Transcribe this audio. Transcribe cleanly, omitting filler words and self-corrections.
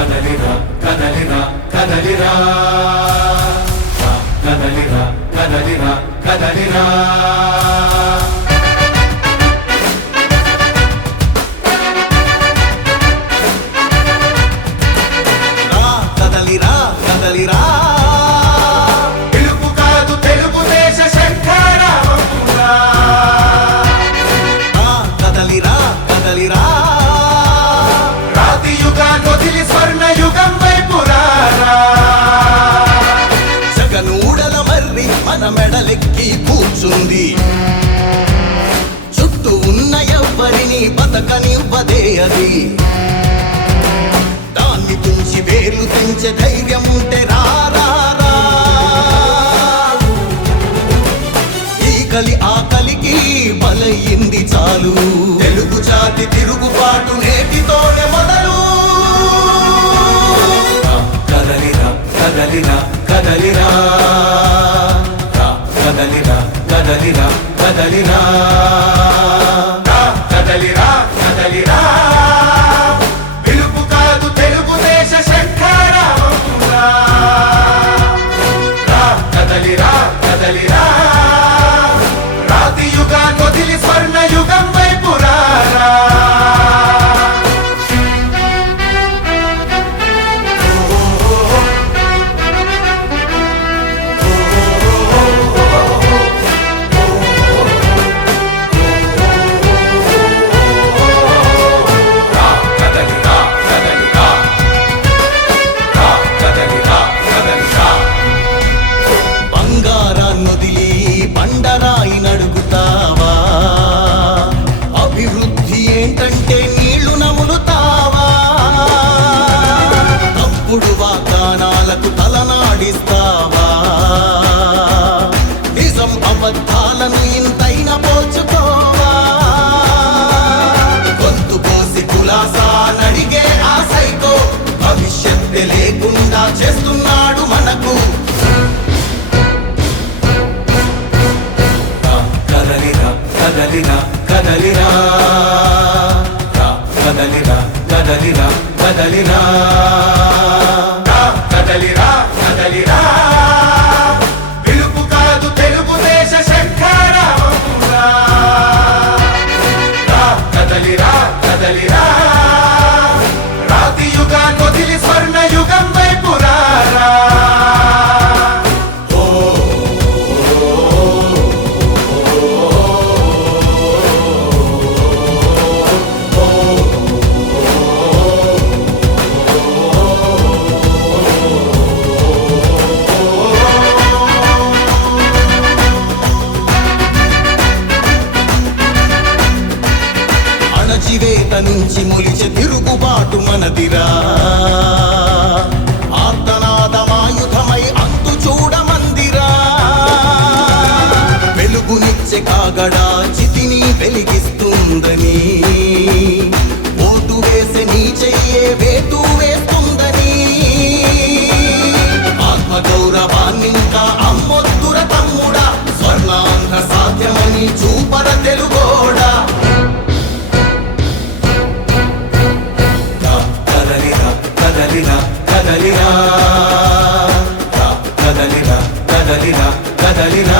కదలిరా కదలిరా కదలిరా కదలిరా కదలిరా కదలిరా కదలిరా కదలిరా పిలుపు కాదు తెలుగుదేశ శంఖారావమురా కదలిరా కదలిరా రాతి యుగాన్ని వదిలి స్వర్ణ యుగం వైపు రారా జగనూడల మర్రి మన మెడలెక్కి కూర్చుంది చుట్టూ ఉన్న ఎవ్వరిని బతకనివ్వదే అది దాన్ని తుంచి వేర్లు తెంచే ధైర్యం ఉంటే రారా ఈ కలి ఆకలికి బలయింది చాలు తెలుగు జాతి తిరుగుబాటు నేటితోనే మొదలు కదలిరా కదలిరా కదలిరా కదలిరా కదలిరా కదలిరా కదలిరా కదలిరా పిలుపు కాదు తెలుగుదేశ శంఖారావమురా కదలిరా కదలిరా రాతి యుగాన్ని వదిలి స్వర్ణ యుగం వైపు రారా బంగారాన్నొదిలి బండరాయి నడుగుతావా అభివృద్ధి ఏంటంటే నీళ్లు నములుతావా తప్పుడు వాగ్దానాలకు తలనాడిస్తావా నిజం అబద్ధాలను ఇంతైనా పోల్చుకోవా గొంతు కోసి కులాసా నడిగే ఆ సైకో భవిష్యత్తు లేకుండా చేస్తున్నాడు మనకు కదలిరా కదలిరా కదలిరా కదలిరా కదలిరా కదలిరా కదలిరా కదలిరా పిలుపు కాదు తెలుగుదేశ శంఖారావమురా కదలిరా కదలిరా రాతి యుగాన్ని వదిలి స్వర్ణ యుగం వైపు రారా అణచివేత నుంచి మొలిచే తిరుగుబాటు మనదిరా ఆర్తనాదమాయుధమై అంతు చూడమందిరా వెలుగునిచ్చే కాగడా చితిని వెలిగిస్తుందని ఓటు వేసే నీ చెయ్యే వేటు వేస్తుందని ఆత్మగౌరవాన్నింకా అమ్మొద్దుర తమ్ముడా స్వర్ణాంధ్ర సాధ్యమని చూపర తెలుగోడా కదలిరా కదలిరా కదలిరా కదలిరా కదలిరా